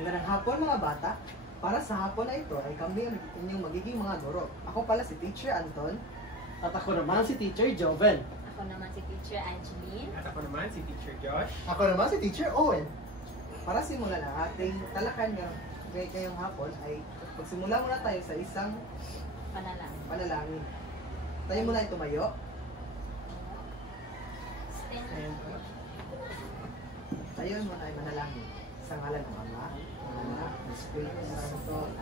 Magandang hapon mga bata. Para sa hapon na ito ay kami ang inyong magiging mga guro. Ako pala si Teacher Anton. At ako naman si Teacher Joven. Ako naman si Teacher Angeline. At ako naman si Teacher Josh. Ako naman si Teacher Owen. Para simulan ang ating talakan ngayong hapon ay magsimula muna tayo sa isang panalangin. Tayo muna ay tumayo. Stand. Tayo muna ay manalangin. Sa ngalan ng Ama, ng Anak, ng Espiritu Santo.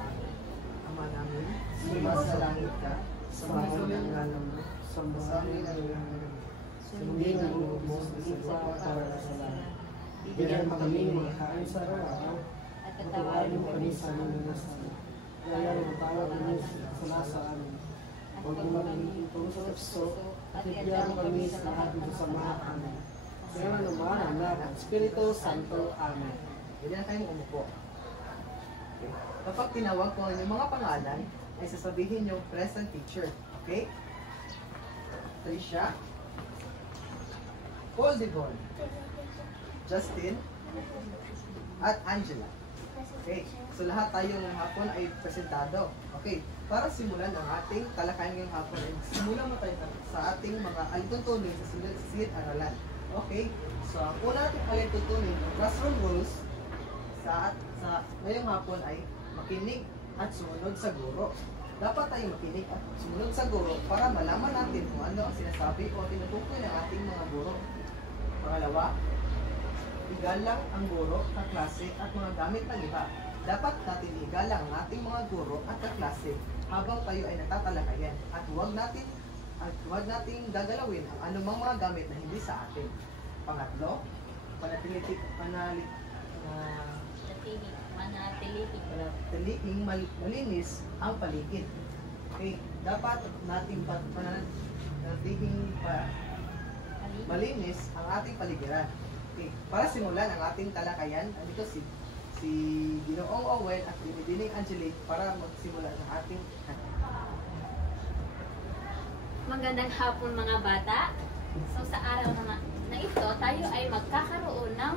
Ama namin, sumasalangit ka, sumasalangit ang ngalan mo, sumasalangit ang ngalan mo. Sundin ang loob mo sa lupa para sa langit. Bigyan mo kami ng mga kain sa araw-araw. At Patawarin mo kami sa aming nasal. Kaya matawag kami sa nasa amin. Huwag mo maging itong sa puso, at bigyan mo kami sa lahat ng kasama. Amen. Kaya naman, Anak, ang Espiritu Santo. Amen. Hindi na tayong umupo. Okay. Kapag tinawag ko ang inyong mga pangalan, ay sasabihin yung present teacher. Okay? Tricia, Paul Devon, Justin, at Angela. Okay. So lahat tayo ng hapon ay presentado. Okay. Para simulan ang ating talakayan ngayong hapon, ay simulan mo tayo sa ating mga alituntunin sa silid-aralan. Okay. So ang una natin alituntunin, classroom rules, sa ngayong hapon ay makinig at sumunod sa guro. Dapat tayo makinig at sumunod sa guro para malaman natin kung ano ang sinasabi o tinutukoy ng ating mga guro. Pangalawa, igalang ang guro, kaklase at mga gamit ng iba. Dapat natin igalang ang ating mga guro at kaklase habang tayo ay natatalakayan at huwag nating gagalawin ang anumang mga gamit na hindi sa atin. Pangatlo, manatiling malinis ang paligid. Okay, dapat nating manatiling malinis ang ating paligiran. Okay, para simulan ang ating talakayan, andito si Ginoong Owen at Binibining Angelique para magsimula ng ating Magandang hapon mga bata. So sa araw na ito, tayo ay magkakaroon ng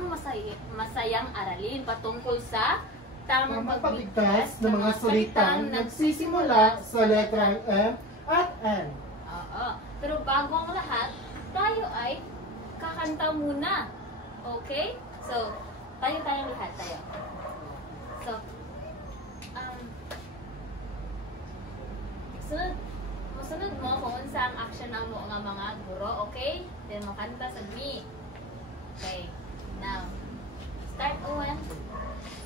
masayang aralin patungkol sa tamang pagbigkas ng mga salitang nagsisimula sa letrang M at N. Oo. Pero bago ang lahat, tayo ay kakanta muna. Okay? So, tayong lahat tayo. So, sunod mo kung unsa ang action na mo nga mga guro, okay? Then mo kanta sa me. Okay. Now, start Owen.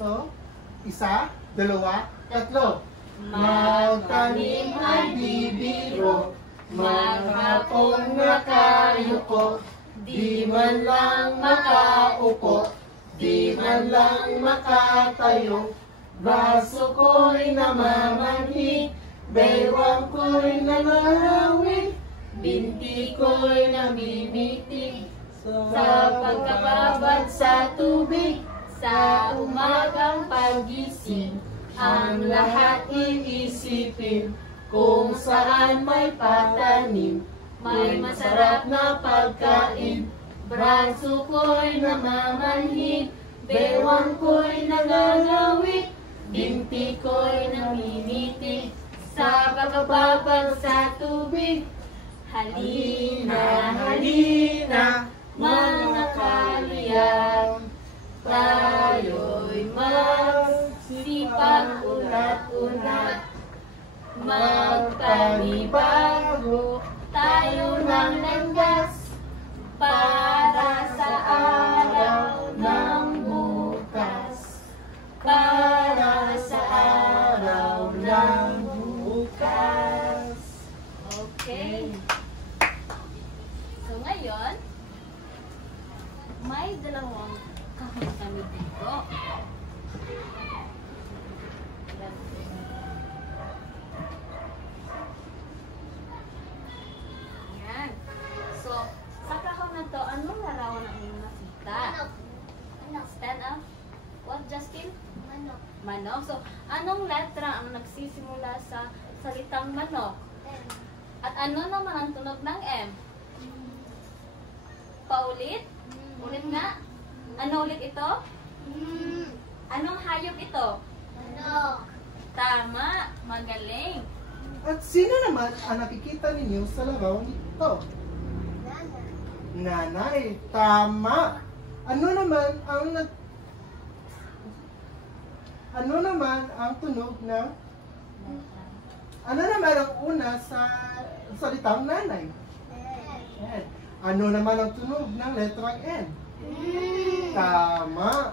So, isa, dalawa, tatlo. Magtanim ay bibiro, maghapon nakayuko, di man lang makaupo, di man lang makatayo. Braso ko'y namamanhik, baywang ko'y nananawid, binti ko'y namimitig, sa pagkababad sa tubig, sa umagang pagising, ang lahat iisipin, kung saan may patanim, may masarap na pagkain. Braso ko'y namamanhid, bewang ko'y nanganawit, binti ko'y namimitig, sa pagkababag sa tubig. Halina, halina, mga kaluyang, tayo'y magsipag ulat-ulat, magpanibago tayo ng landas para sa araw ng bukas, para sa araw ng bukas. Okay. So ngayon, may dalawang kahon kami dito. Yan. So, sa kahon na to, anong larawan ang inyong nakita? Manok. Stand up. What, Justin? Manok. Manok. So, anong letra ang nagsisimula sa salitang manok? At ano naman ang tunog ng M? Paulit? Ulit nga. Ano ulit ito? Anong hayop ito? Tama. Magaling. At sino naman ang nakikita ninyo sa larawan ito? Nanay. Tama. Ano naman ang tunog ng ano naman ang una sa salitang nanay? N. Ano naman ang tunog ng letrang N? Tama.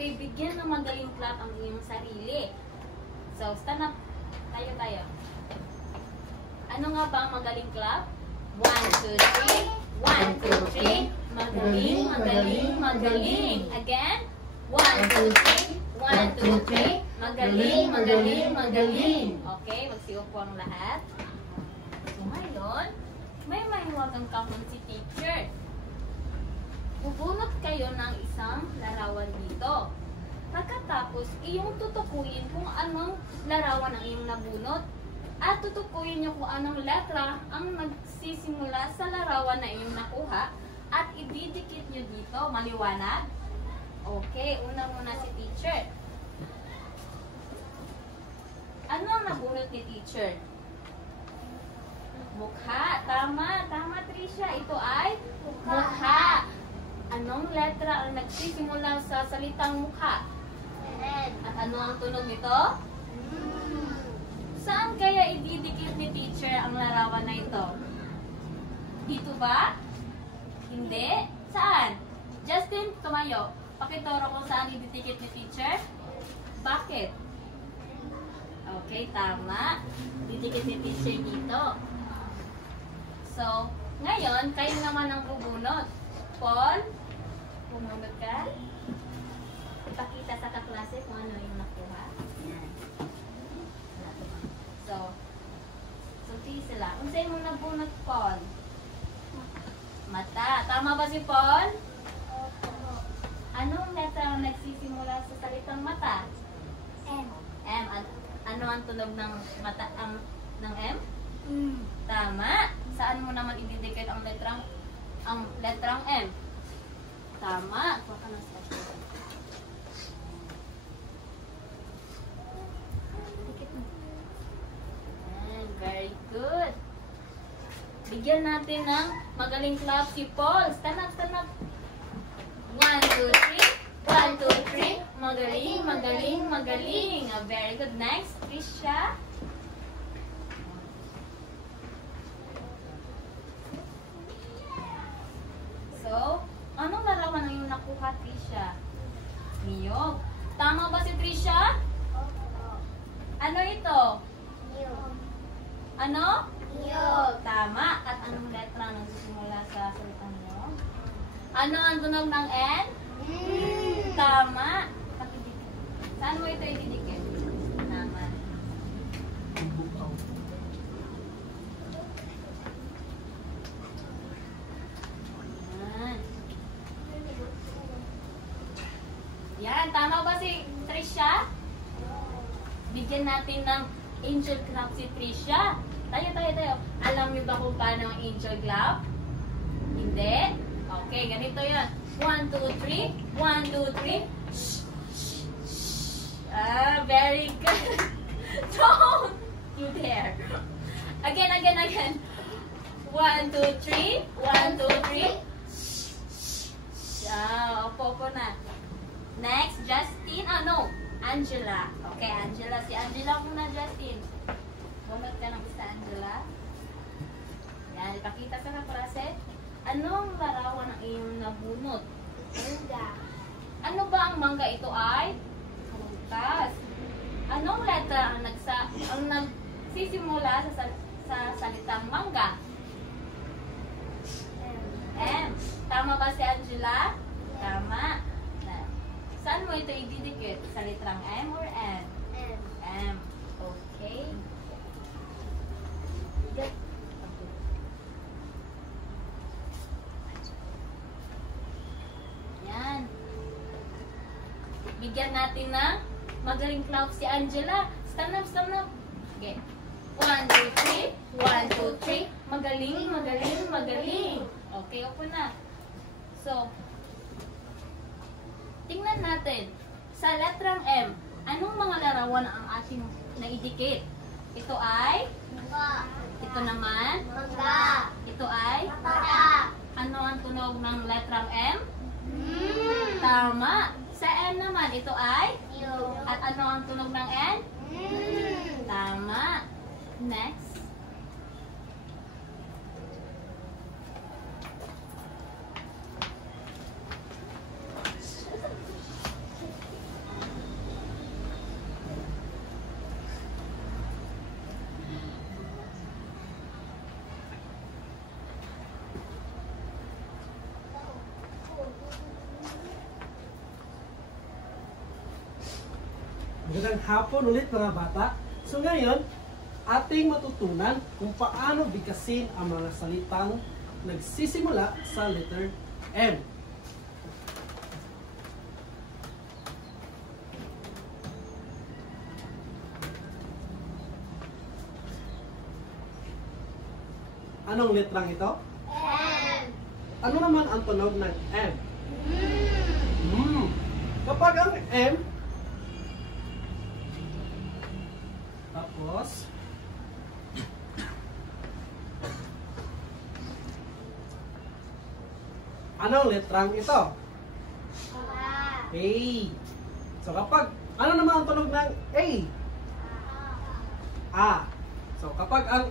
Bigyan ng magaling clap ang iyong sarili. So, stand up. Tayo. Ano nga ba ang magaling clap? 1, 2, 3. 1, 2, 3. Magaling. Again. 1, 2, 3. 1, 2, 3. Magaling. Okay, magsiup po ang lahat. So, ngayon, may mahiwagang kahon si teacher. Bubunot kayo ng isang larawan dito. Pagkatapos, iyong tutukuyin kung anong larawan ang iyong nabunot. At tutukuyin nyo kung anong letra ang magsisimula sa larawan na iyong nakuha. At ididikit nyo dito. Maliwanag? Okay, una muna si teacher. Ano ang nabunot ni teacher? Mukha. Tama Trisha. Ito ay mukha. Anong letra ang nagsisimula sa salitang mukha? At ano ang tunog nito? Saan kaya ididikit ni teacher ang larawan na ito? Dito ba? Hindi? Saan? Justin, tumayo. Pakituro kung saan ididikit ni teacher. Bakit? Okay, tama. Didikit ni teacher dito. So, ngayon, kayo naman ang bubunot. Paul, bumunot ka. Ipakita sa kaklase kung ano yung nakuha. Yan. So, sila. Unsay mo nabunot, Paul? Mata. Tama ba si Paul? Anong letra ang nagsisimula sa salitang mata? M. Ano ang tunog ng mata ng M? Tama. Saan mo naman ididikit ang letrang M? Tama. Kuha ka ng spatula. Very good. Bigyan natin ng magaling clap si Paul. Stand up. 1, 2, 3. 1, 2, 3. Magaling. Very good. Next, Trisha. So, anong larawan ang iyong nakuha, Trisha? Niyog. Tama ba si Trisha? Ano ito? Ano? Niyog. Tama. At anong letra ang nagsisimula sa salitang niyog? Ano ang tunog ng N? Tama. Saan mo ito ididikit? Tama. Yan. Tama ba si Trisha? Bigyan natin ng angel clap si Trisha. Tayo. Alam niyo ba kung paano ang angel clap? Hindi? Okay, ganito yan. 1, 2, 3. 1, 2, 3. Very good. Don't you dare. Again. 1, 2, 3. 1, 2, 3. Opo na. Next, Justin. No. Angela. Okay, Angela. Si Angela muna, Justin. Bunot ka ng isa, Angela. Yan, ipakita sa kaklase. Anong larawan ang iyong nabunot? Mangga. Ano ba ang mangga ito ay? Prutas. Anong letra ang nagsisimula sa salitang mangga? M. Tama ba si Angela? Tama. Saan mo ito ididikit? Sa litrang M or N? M. Okay. Good. Yan. Bigyan natin ng magaling clap si Angela. Stand up. Okay. 1, 2, 3. 1, 2, 3. Magaling. Okay, opo na. So, tingnan natin. Sa letrang M, anong mga larawan ang ating naidikit? Ito ay? Ito naman? Ito ay? Ano ang tunog ng letrang M? Tama. Sa N naman, ito ay? At ano ang tunog ng N? Tama. Next. Magandang hapon ulit mga bata. So ngayon, ating matutunan kung paano bigkasin ang mga salitang nagsisimula sa letter M. Anong letrang ito? Ano naman ang tunog ng M? Kapag ang M tapos anong letrang ito? A. So kapag ano naman ang tunog ng A? A. So kapag ang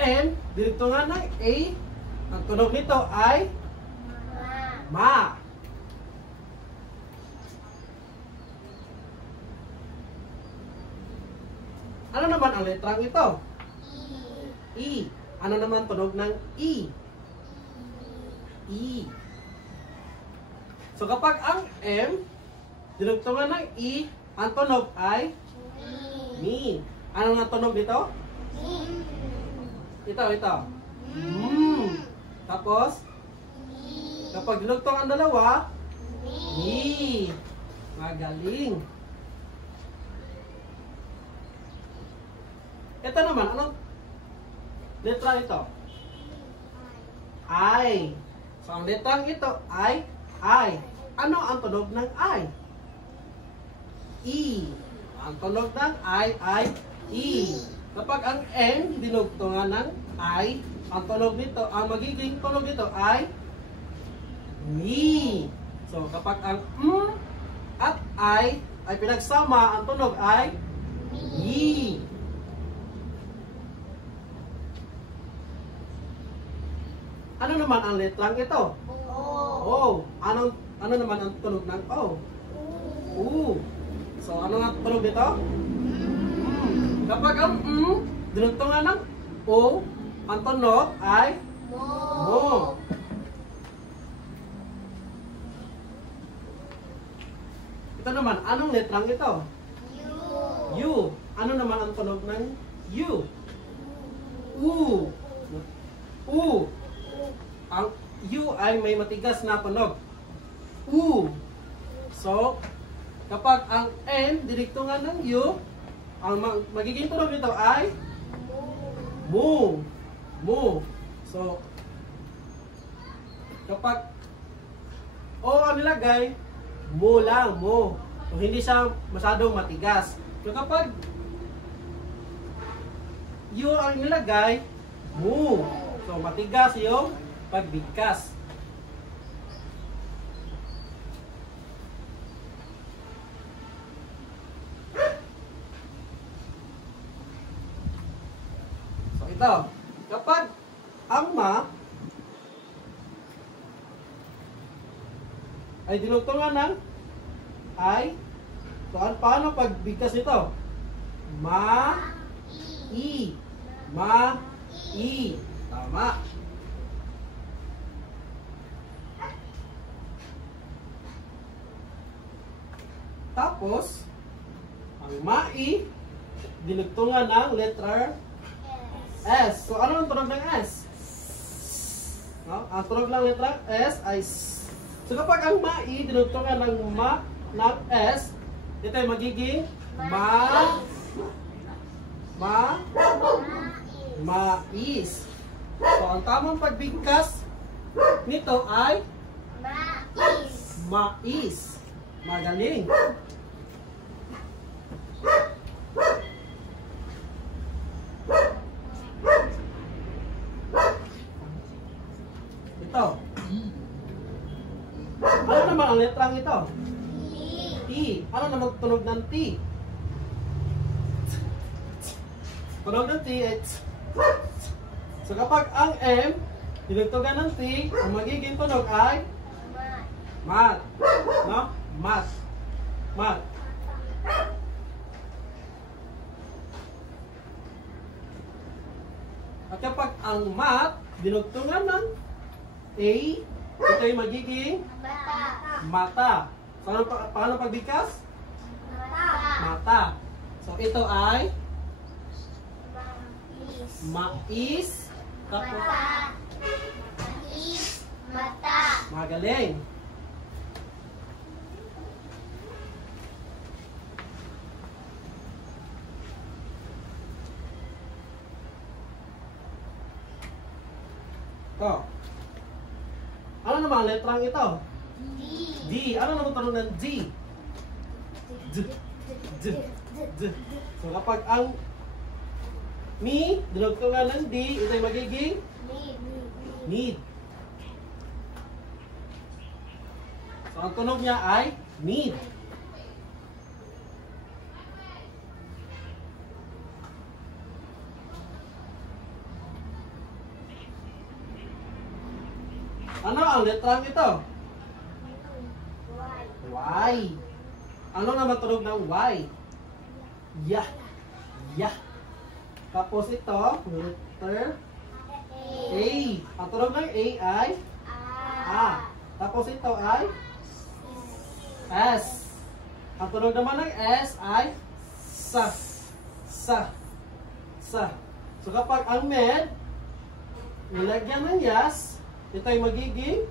M dinugtungan ng A, ang tunog nito ay Ma. Ano naman ang letrang ito? E. Ano naman tunog ng E? E. So kapag ang M dinugtungan ng E, ang tunog ay Mi. Ano nga tunog nito? Ito. Tapos kapag dinugtong ang dalawa, Mi. Magaling. Ito naman, anong letra ito? I. So, ang letrang ito ay I. Ano ang tunog ng I? E. Ang tunog ng I ay E. Kapag ang N dinugtungan ng I, ang tunog nito, ang magiging tunog nito ay Mi. So, kapag ang M at I ay pinagsama, ang tunog ay Mi. Ano naman ang letrang ito? O. Ano naman ang tunog ng O? U. So, ano ang tunog nito? Kapag ang dinugtungan ng O, ang tunog ay Mo. Ito naman, anong letrang ito? U. Ano naman ang tunog ng U? U. U. Ang U ay may matigas na tunog. U. So, kapag ang N dinigtungan ng U, ang magiging tunog nito ay Mu. Mu. So, kapag O ang nilagay, Mu lang, Mu. So, hindi siya masyadong matigas. So, kapag U ang nilagay, Mu. So, matigas yung pagbigkas. So ito, kapag ang Ma ay dinugtungan ng I, so paano pagbigkas nito? Ma, I. Ma, I. Tama. Tapos, ang mai, dinugtungan ng letter S. So, ano ang tunog ng S? No? Ang tunog ng letter S ay S. So, kapag ang mai, dinugtungan ng ma ng S, ito ay magiging mais. So, ang tamang pagbigkas nito ay mais. Magaling. Ito. Ano naman ang letrang ito? T. Ano naman tunog ng T? Tunog ng T ay so kapag ang M dinugtugan ng T, ang magiging tunog ay mat. No? Mat. Mat. At kapag ang mat dinugtungan ng A, ito ay magiging mata. So paano pagbigkas? Mata. So ito ay mais. Tapos magaling. Ito. Ano naman ang letrang ito? D. Ano naman tunog ng D? D. D. D. So kapag ang mi dinugtungan ng D, ito ay magiging need. So ang tunog niya ay need. Ano ang letrang ito? Y. Ano naman tunog ng Y? Ya. Ya. Tapos ito, letter A. Ang tunog ng A ay A. Tapos ito ay S. Ang tunog naman ng S ay sa. Sa. Sa. So kapag ang med nilagyan ng yas, ito ay magiging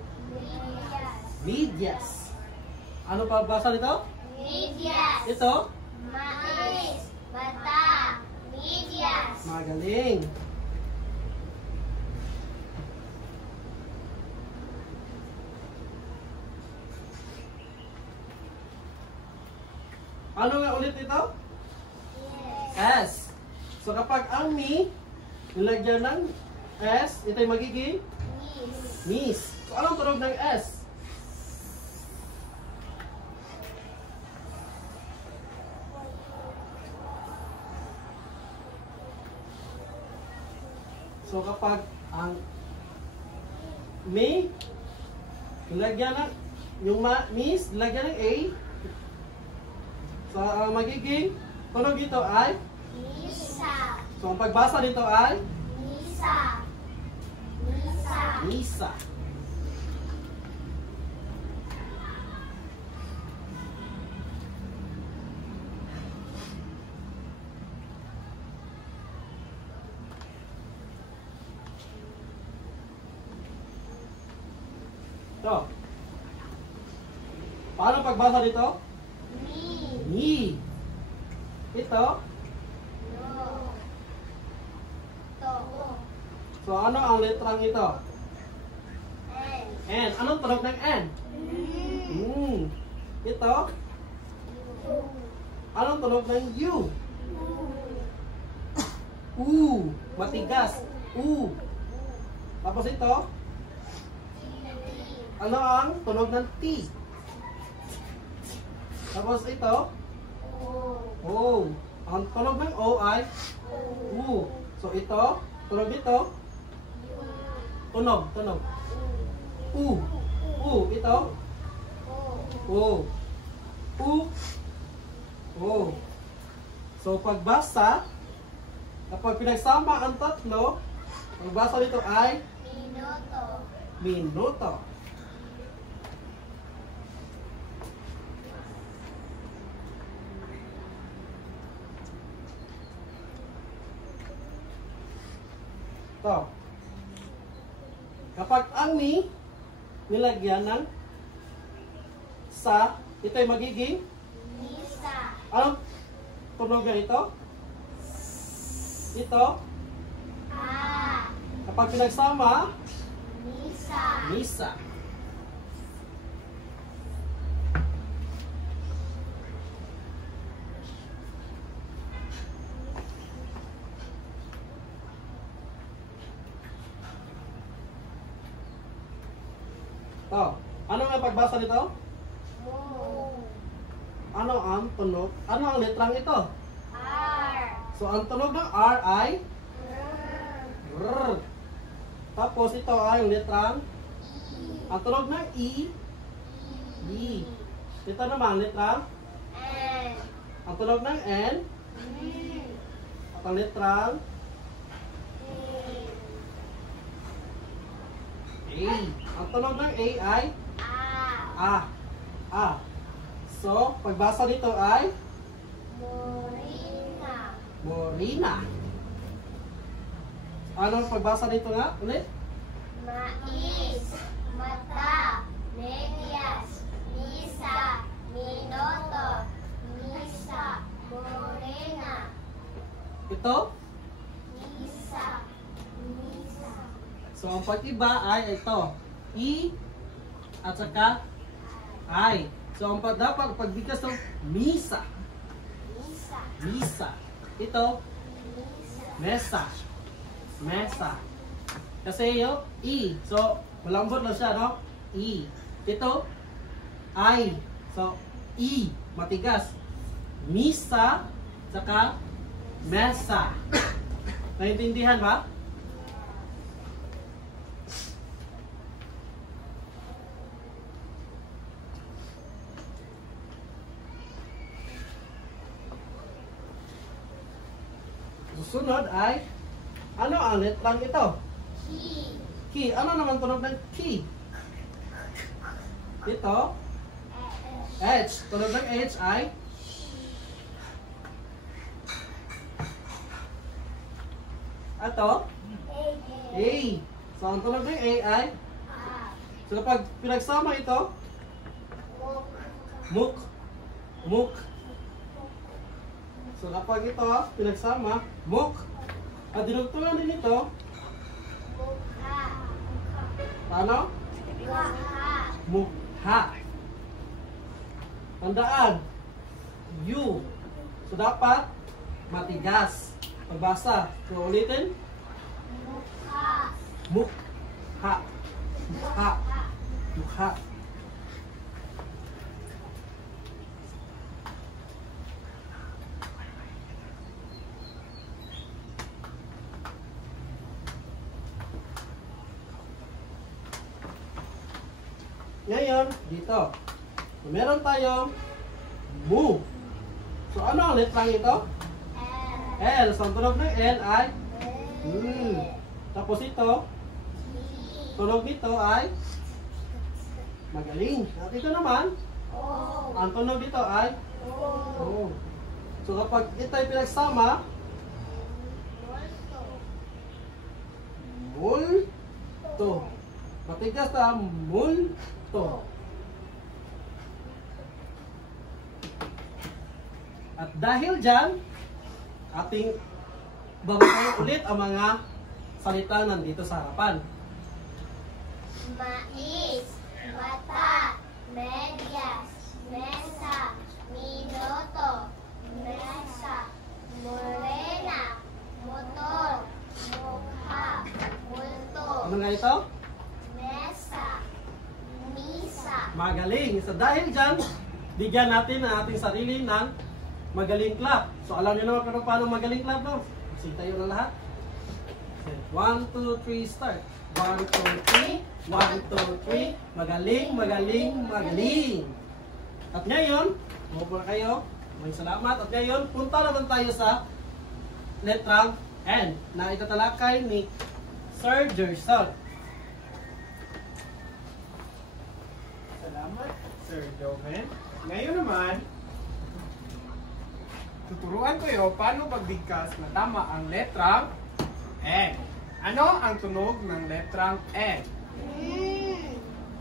medyas. Ano pa basa nito? Medyas. Ito? Mais. Bata. Medyas. Magaling. Ano nga ulit ito? S. So kapag ang mi nilagyan ng S, ito ay magiging Miss. So anong tunog ng S? So kapag ang may nilagyan ng yung miss, nilagyan ng A, so ang magiging tunog ito ay Misa. so ang pagbasa nito ay Misa. Misa. misa. Ito. Paano pagbasa nito? Mi. Ni. Ito. No. To. So ano ang letrang ito? N. N. Anong tunog ng N? Ito. U. Anong tunog ng U? U. Matigas. U. Tapos ito. Ano ang tunog ng T? Tapos ito. O. O. Ang tunog ng O ay U. So ito. Tunog ito. Tunog. Tunog. U. U. Ito. O. O. U. O. So pagbasa, kapag pinagsama ang tatlo, ang basa nito ay Minuto. minuto. Ito. Kapag ang ni nilagyan ng sa, ito ay magiging Misa. anong tunog na ito? Ito. A. Kapag pinagsama, Misa. misa. Ano nga pagbasa nito? Mo. Ano ang tunog? Ano ang letrang ito? R. So, ang tunog ng R ay R. Tapos, ito ay ang letrang. Ang tunog ng E, E. Ito naman, letrang. N. Ang tunog ng N, at ang letrang A. Ang tunog ng A ay A. A. So, pagbasa nito ay Morina. Morina. Anong pagbasa nito nga? Ulit? Mais. Mata. Medyas. Misa. Minuto. Misa. Morena. Ito? Misa. Misa. So, ang pag-iba ay ito. E at saka I. So, ang dapat pagbigkas ng misa. Misa. Misa. Ito, Misa. mesa. Mesa. Kasi yung E. So, malambot lang siya, no? E. Ito, I. So, E. Matigas. Misa, saka mesa. Naintindihan ba? Susunod ay, ano ang letrang ito? Ki. Key. Ano naman tunog ng key? Ito, H. Tunog ng H ay ato, A. So, ang tunog ng A ay so, kapag pinagsama ito, muk. Muk. So, kapag ito pinagsama, muk. At dinugtungan din ito, Mukha. ano? Mukha. Mukha. Tandaan, U. So, dapat matigas. Pagbasa. So, ulitin. Mukha. Mukha. Mukha. Mukha. Ngayon, dito. Meron tayong mu. So, ano ang letrang ito? L. So, ang tunog ng L ay Tapos ito, tunog nito ay magaling. At ito naman, ang tunog dito ay O. So, kapag ito ay pinagsama, multo. Matigas na multo. At dahil dyan, ating babasahin ulit ang mga salita nandito sa harapan. Mais, mata, medyas, mesa, minuto, mesa, morena, motor, mukha, multo, Ano nga ito? mesa, misa. Magaling. So dahil dyan, bigyan natin ang ating sarili ng magaling clap. So alam niyo naman kung paano magaling clap, no? Sige tayo na lahat. 1, 2, 3, start. 1, 2, 3. 1, 2, 3. Magaling, magaling, magaling. At ngayon, umupo na kayo. Maraming salamat. At ngayon, punta naman tayo sa letrang N na itatalakay ni Sir Gerson. Salamat, Sir Joven. Ngayon naman, tuturuan ko kayo paano pagbigkas na tama ang letrang N. Ano ang tunog ng letrang N?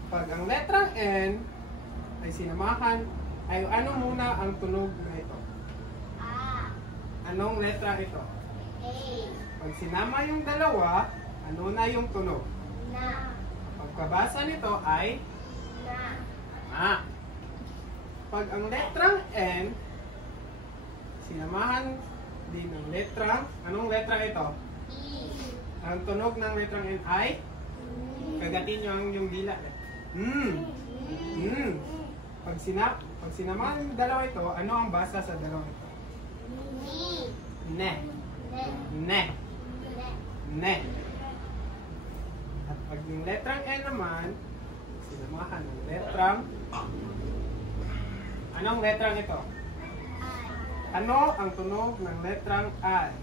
Pag ang letrang N ay sinamahan, ay ano muna ang tunog na ito? A, Anong letra ito? A, Pag sinama yung dalawa, ano na yung tunog? na, Pagkabasa nito ay na, Pag ang letrang N, sinamahan din ng letrang, anong letra ito? E, Ang tunog ng letrang N ay, kagatin nyo ang yung dila. Pag sinamahan yung dalawa ito, ano ang basa sa dalawa ito? Ne. Ne. Ne. At pag yung letrang N naman, sinamahan ng letrang, anong letrang ito? Ano ang tunog ng letrang I?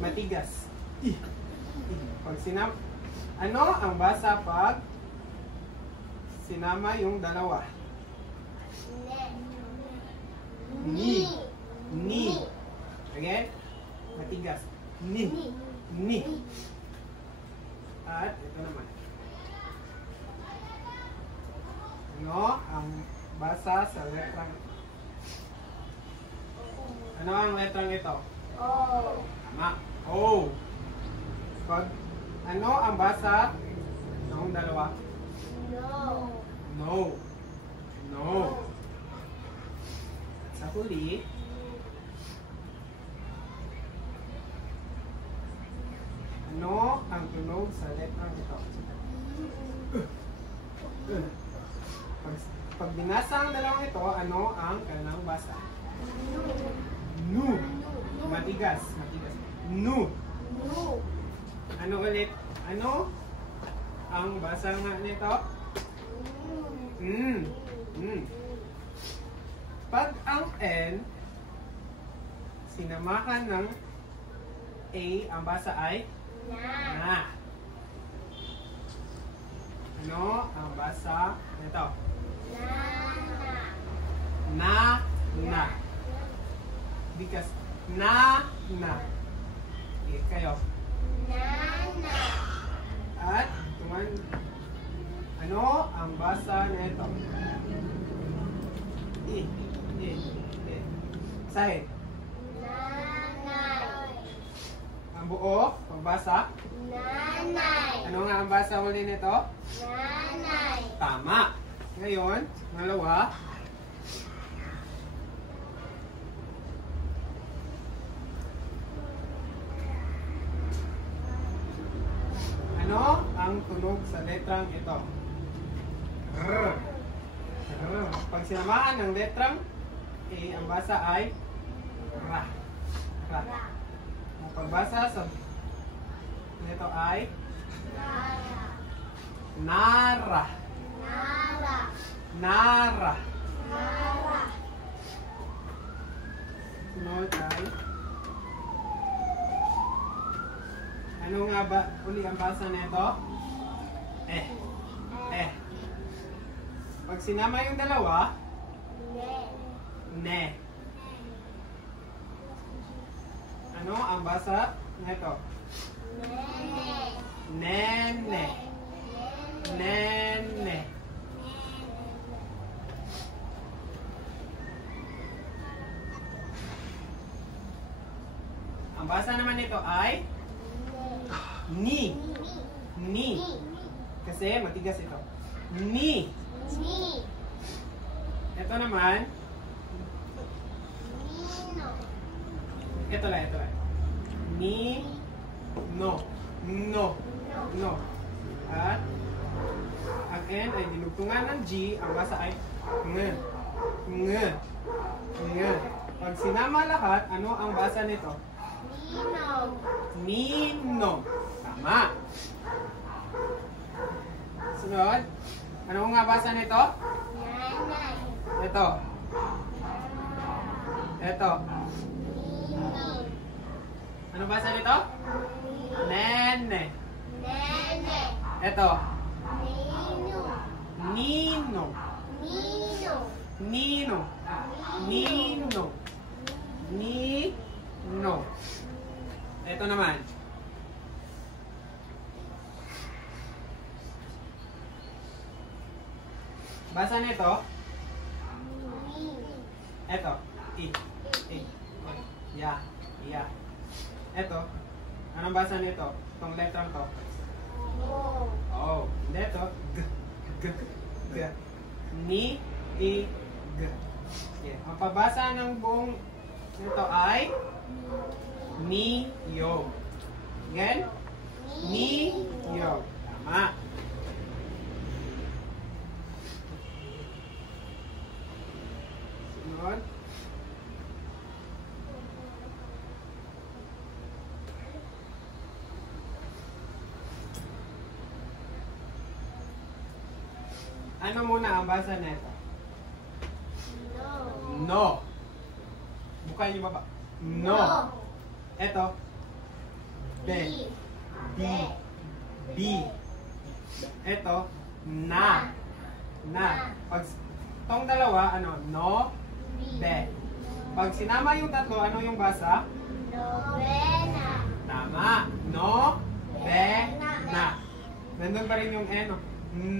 Matigas. Pag ano ang basa pag sinama yung dalawa? Ni. Ni. Again? Matigas. Ni. Ni. At ito naman. Ano ang basa sa letrang ito? Ano ang letrang ito? Tama. O. Pag ano ang basa ng dalawa? No. No. Sa huli, ano ang tunog sa letrang ito? Pag binasa ang dalawang ito, ano ang kanilang basa? Nu. Matigas. Matigas. Nu. Ano ulit? Ano ang basa nga nito? Pag ang N sinamahan ng A, ang basa ay na. Ano ang basa nito? Na. Because na. Okay, kayo. At tuman, ano ang basa nito? Sahid. Ang buo, pagbasa? Ano nga ang basa huli nito? Tama. Ngayon, ngalawa. Ano ang tunog sa letrang ito? R. Pag sinamahan ng letrang A, ang basa ay ra. Ang pagbasa sa nito ay nara. Sunod ay ano nga ba uli ang basa nito? Pag sinama yung dalawa, ne. Ano ang basa nito? Nene. Ang basa naman nito ay ni. Kasi matigas ito. Ni. Ito naman. Ito lang. Ni. No. At ang N ay dinugtungan ng G. Ang basa ay ng. Pag sinama lahat, ano ang basa nito? Ninong. Tama. Sunod. Ano nga basa nito? Ito. Ano basa nito? Nene. Ito. Nino. Ito naman. Basa nito? Ito. Ya. Ito. Anong basa nito? Itong letrang to? Hindi ito. G. Ni, I, G. Okay. Ang pabasa ng buong nito ay Niyo. Again? Niyo. Tama. Good. Ano muna ang basa nito? No. No. Bukayin niyo baba. No. Ito. Be. B. B. Ito. Na. Na. Pag tong dalawa, ano? No. Be. Pag sinama yung tatlo, ano yung basa? Novena. Tama. No. Be. Na. Nandun pa rin yung N.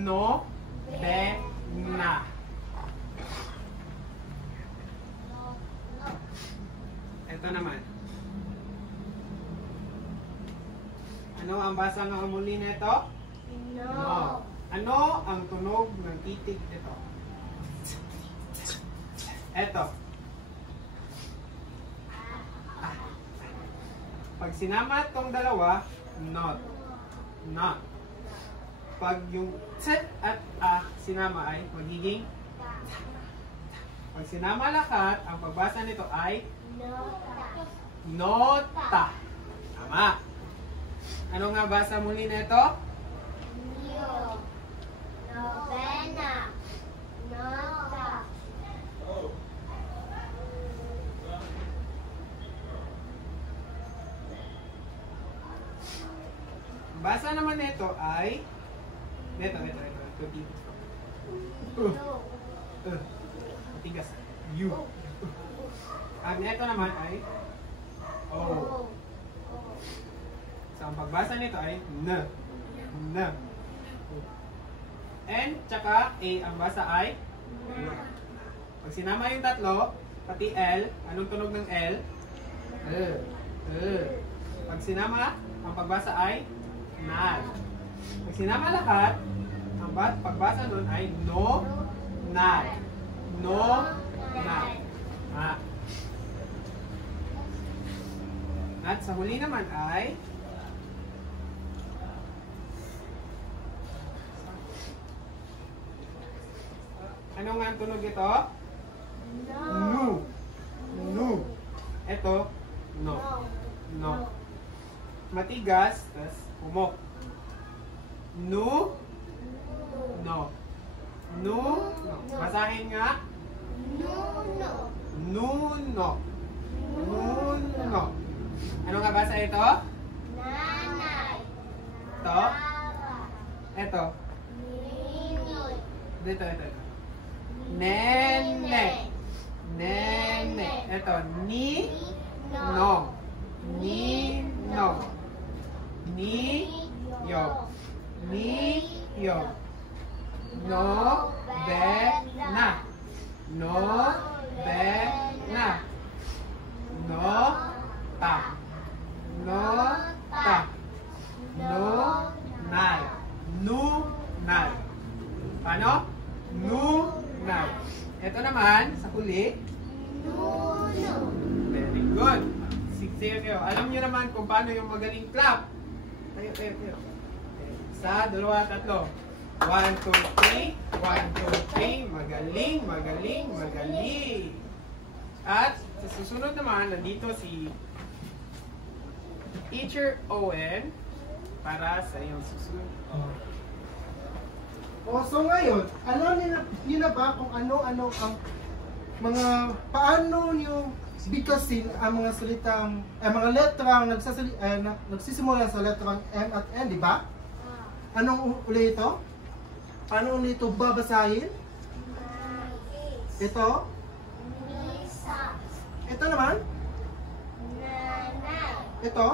No. Be. Na. Ito naman. Ano ang basa ng muli nito? No. Ano ang tunog ng titig ito? Ito. Pag sinama itong dalawa, not. Not. Pag yung t at a sinama ay magiging pag sinama lahat, ang pagbasa nito ay Nota. nota. Tama. Ano nga basa muli nito? Nio. Novena. Nota. Basa naman nito ay ito. No. Matigas. U. Ang ito naman ay O. So, ang pagbasa nito ay N. N. N, tsaka A, ang basa ay Na. pag sinama yung tatlo, pati L, anong tunog ng L? Pag sinama, ang pagbasa ay NAL. Pag sinama lahat, ang pagbasa nun ay no, nal. No, nal. At sa huli naman ay ano nga ang tunog ito? Nu. Nu. Ito, no. No. Matigas, tas humok. Nu. No. Nu. No. Basahin nga. Nuno. Nuno. Nuno. Ano nga basa ito? Nanay. Ito. Tara. Ito. Ninoy. Dito. Nene. Nene. Ito. Ni. No. Nino. Niyo. Niyo. No. Be. Na. No. Be. Na. No. Ta. No. Ta. No. Nal. Nu. Nal. Paano? Nu. Nal. Ito naman, sa huli. Nuno. Very good. Sige kayo. Alam niyo naman kung paano yung magaling clap. Tayo. Isa, dalawa, tatlo. 1, 2, 3. 1, 2, 3. Magaling. At sa susunod naman, nandito si Teacher Owen para sa iyong susunod. So ngayon, alam niyo na ba kung ano-ano ang mga paano niyo bigkasin ang mga salitang mga letrang nagsisimula sa letrang M at N, di ba? Anong uli ito? Paano uli ito babasahin? Ito? Misa. Ito naman? Nanay. Ito?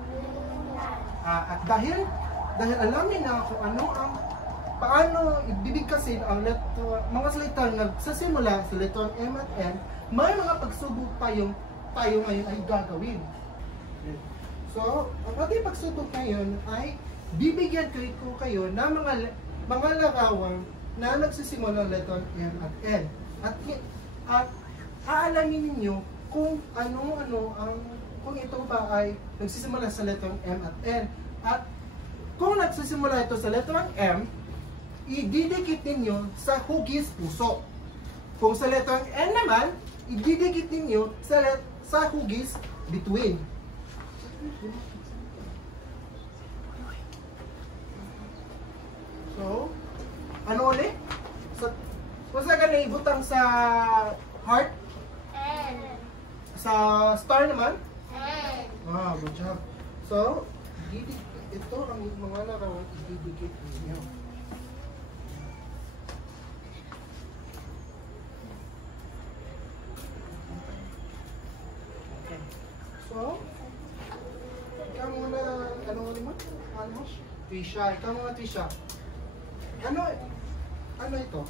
Nunay. At dahil alam niyo na kung ano ang paano ibibigkasin ang mga salitang nagsasimula sa letrang M at N, may mga pagsubok tayo ngayon ay gagawin. So, ang ating pagsubok ngayon ay bibigyan ko kayo ng mga larawan na nagsisimula ng letrang M at N. At aalamin ninyo kung ano-ano kung ito ba ay nagsisimula sa letrang M at N. At kung nagsisimula ito sa letrang M, ididikit ninyo sa hugis puso. Kung sa letrang N naman, ididikit ninyo sa hugis between. So, ano ulit? Kung sa ganun ibutang sa heart, N. sa star naman, N. good job. So, ito ang mga larawan ididikit ninyo. Okay. So, ikaw muna, ano mo? Almost? Trisha, ikaw muna Trisha. Ano ito?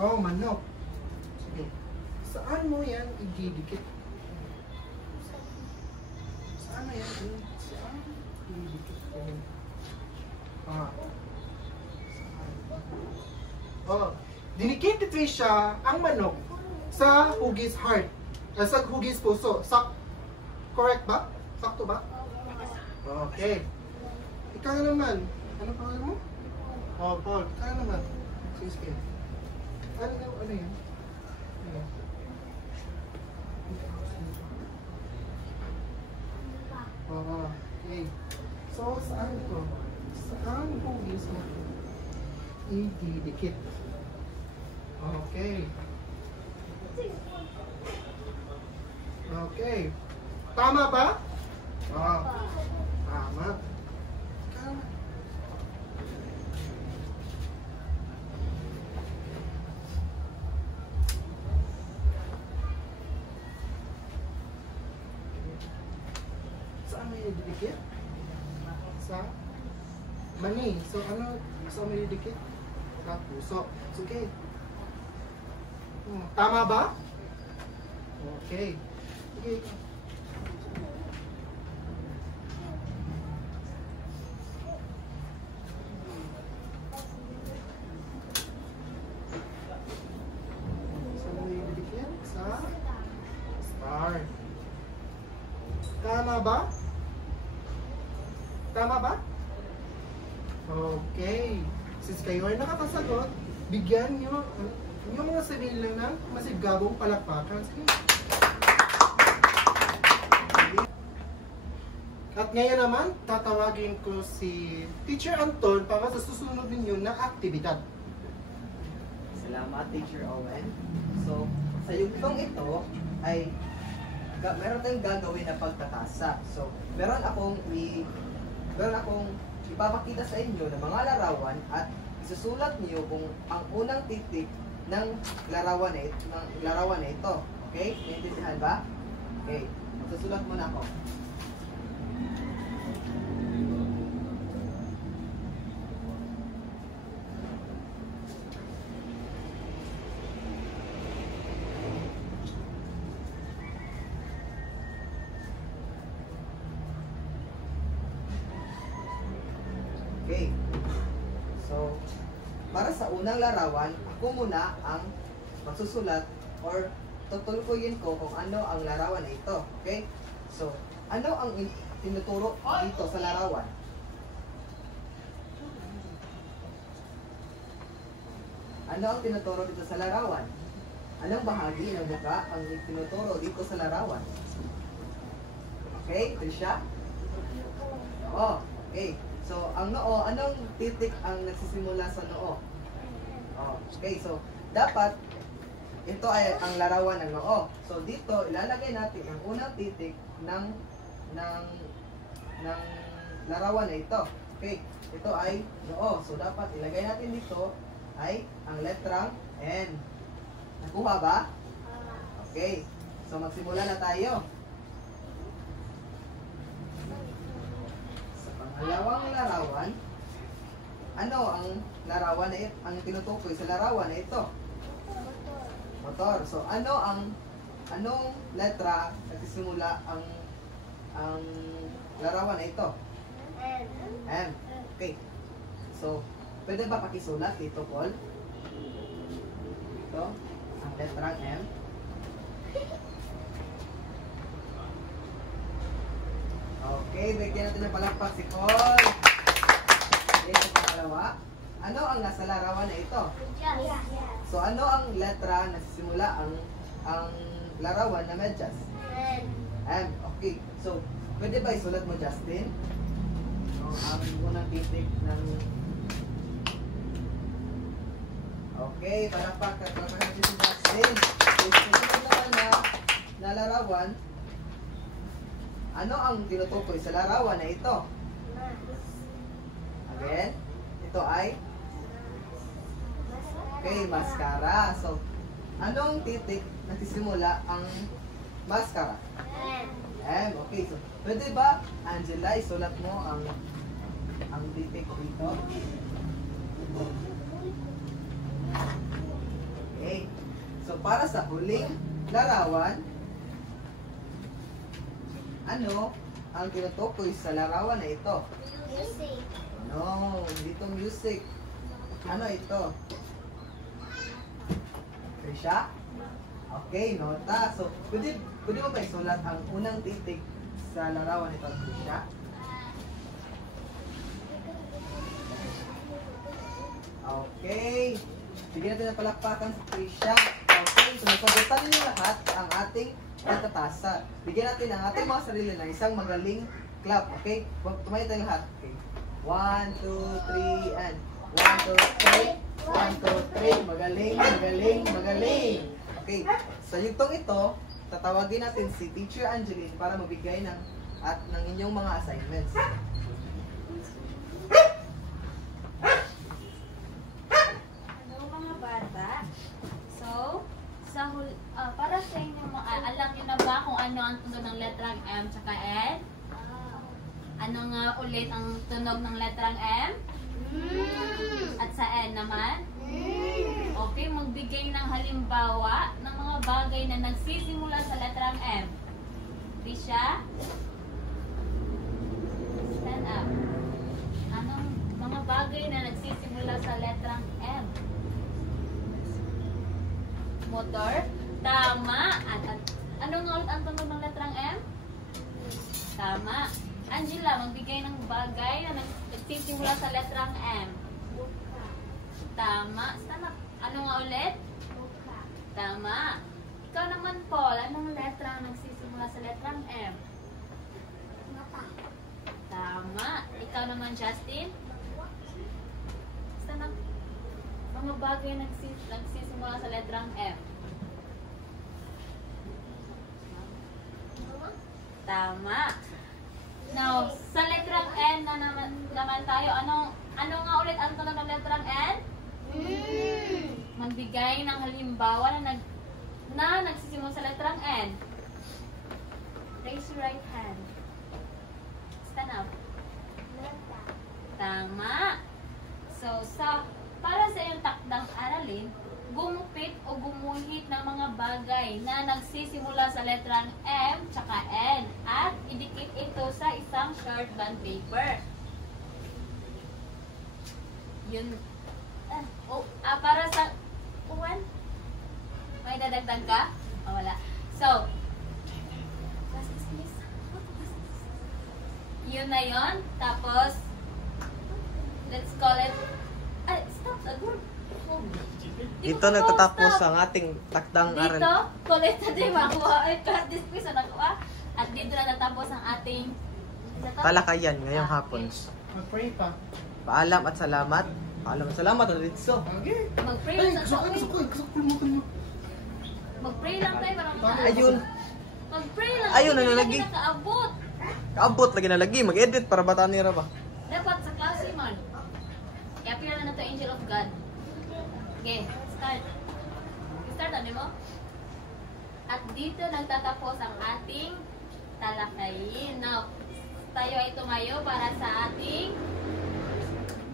Oh, manok. Sige. Saan mo yan ididikit? Saan mo yan? Saan ididikit? Oh, dinikit ni Trisha ang manok sa hugis heart. Sa hugis puso. Correct ba? Sakto ba? Okay. Ikaw naman. Ano pangalan mo? Oh, Paul. Ikaw naman. Sige. Ano yan? Ano? Okay. So, saan ito? Saan hugis mo ididikit? Okay. Okay. Tama ba? Tama. Tama. Saan may didikit? Sa mani. So ano? Saan may didikit? Sa puso. Sige. Tama ba? Okay. Sige. Saan may didikit? Sa star. Tama ba? Tama ba? Okay. Since kayo ay nakakasagot, bigyan nyo yung mga sarili ng masigabong palakpakan. Sige. At ngayon naman, tatawagin ko si Teacher Anton para sa susunod ninyo na aktibidad. Salamat, Teacher Owen. So, sa yugtong ito ay meron tayong gagawin na pagtatasa. So, meron akong ipapakita sa inyo ng mga larawan at isusulat niyo kung ang unang titik ng larawan na ito. Okay? Naiintindihan ba? Okay. Susulat muna ako. Okay. So, para sa unang larawan, ako muna ang magsusulat or tutulkuyin ko kung ano ang larawan na ito. Okay? So, ano ang tinuturo dito sa larawan? Ano ang tinuturo dito sa larawan? Anong bahagi ng mukha ang tinuturo dito sa larawan? Okay, Trisha? Oo, okay. So, ang noo, anong titik ang nagsisimula sa noo? Oh, okay, so, dapat, ito ay ang larawan ng noo. So, dito, ilalagay natin ang unang titik ng larawan na ito. Okay, ito ay noo. So, dapat ilagay natin dito ay ang letrang N. Nakuha ba? Okay, so magsimula na tayo. Pangalawang larawan, ano ang larawan na ito? Ang tinutukoy sa larawan na ito? Motor. So, anong letra nagsisimula ang larawan na ito? M. Okay. So, pwede ba pakisulat dito, Paul? Ito, ang letrang M. Okay, bigyan natin ng palakpak si Paul. Okay, sa pangalawa. Ano ang nasa larawan na ito? Yes. So ano ang letra na nagsisimula ang larawan na medyas? M. Okay. So, pwede ba isulat mo, Justin? Ang unang titik ng... Okay, palakpak si Justin. So, susunod naman na larawan. Ano ang tinutukoy sa larawan na ito? Again, ito ay... Okay, mascara. So, anong titik nagsisimula ang mascara? M. Okay, so pwede ba, Angela, isulat mo ang titik dito? Okay. So para sa huling larawan, ano ang tinutukoy sa larawan na ito? No, dito music. Ano ito? Trisha? Okay, nota. So, pwede mo ba isulat ang unang titik sa larawan nito, Trisha? Okay. Sige natin na palakpakan si Trisha. Okay, so nasagutan ninyo lahat ang ating pagtatasa. Bigyan natin ang ating mga sarili na isang magaling clap. Okay? Tumayo tayo lahat. Okay. 1, 2, 3, and 1, 2, 3. 1, 2, 3. Magaling, magaling, magaling. Okay. Sa yugtong ito, tatawagin natin si Teacher Angeline para magbigay ng inyong mga assignments. Hello mga bata. So, para sa inyo, alam niyo na ba kung ano ang tunog ng letrang M tsaka N? Ano nga ulit ang tunog ng letrang M? At sa N naman? Okay, magbigay ng halimbawa ng mga bagay na nagsisimula sa letrang M. Trisha? Stand up. Anong mga bagay na nagsisimula sa letrang M? Motor? Tama. At ano nga ulit ang tunog ng letrang M? Tama. Angela, magbigay ng bagay na nagsisimula sa letrang M. Tama. Stand up. Ano nga ulit? Tama. Ikaw naman, Paul. Anong letra ang nagsisimula sa letrang M? Tama. Ikaw naman, Justin? Stand up. Mga bagay na nagsisimula sa letrang M. Tama. Now, sa letrang N na naman tayo. Ano nga ulit ang tunog ng letrang N? Magbigay ng halimbawa na nagsisimula sa letrang N. Raise your right hand. Stand up. Tama. So, para sa iyong takdang aralin, gumupit o gumuhit ng mga bagay na nagsisimula sa letrang M tsaka N at idikit ito sa isang short bond paper. Yun. Para sa Uwan? May dadagdag ka? Wala. So, yun na yun. Tapos, let's call it, stop. Dito nagtatapos ang ating takdang aral. Dito, kulit na din makuha. Cut this piece na nakuha. At dito na natapos ang ating Talakayan ngayong hapon. Mag-pray pa. Paalam at salamat. Paalam at salamat. Ritso. Okay. Mag-pray Ay, lang sa Mag-pray lang tayo para makaabot. Ayun. Mag-pray lang. Ayun, Hindi nalalagi. na nakaabot. Kaabot lagi na lagi. Mag-edit para bataan nila ba? Dapat sa klase man. Kaya pila na to Angel of God. Okay, start. Start ano mo? At dito nagtatapos ang ating talakayin. Now, tayo ay tumayo para sa ating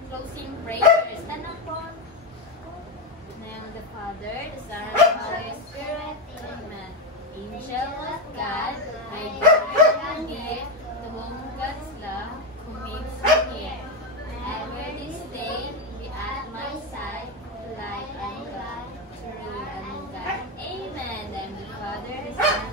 closing prayer. Stand up po. In the name of the Father, the Son, and the Holy Spirit. Amen. Angel of God, I declare and give to whom God's love, who makes me here. Ever this day, be at my side, to light and God, to rule and guide. Amen. And the Father, the Son,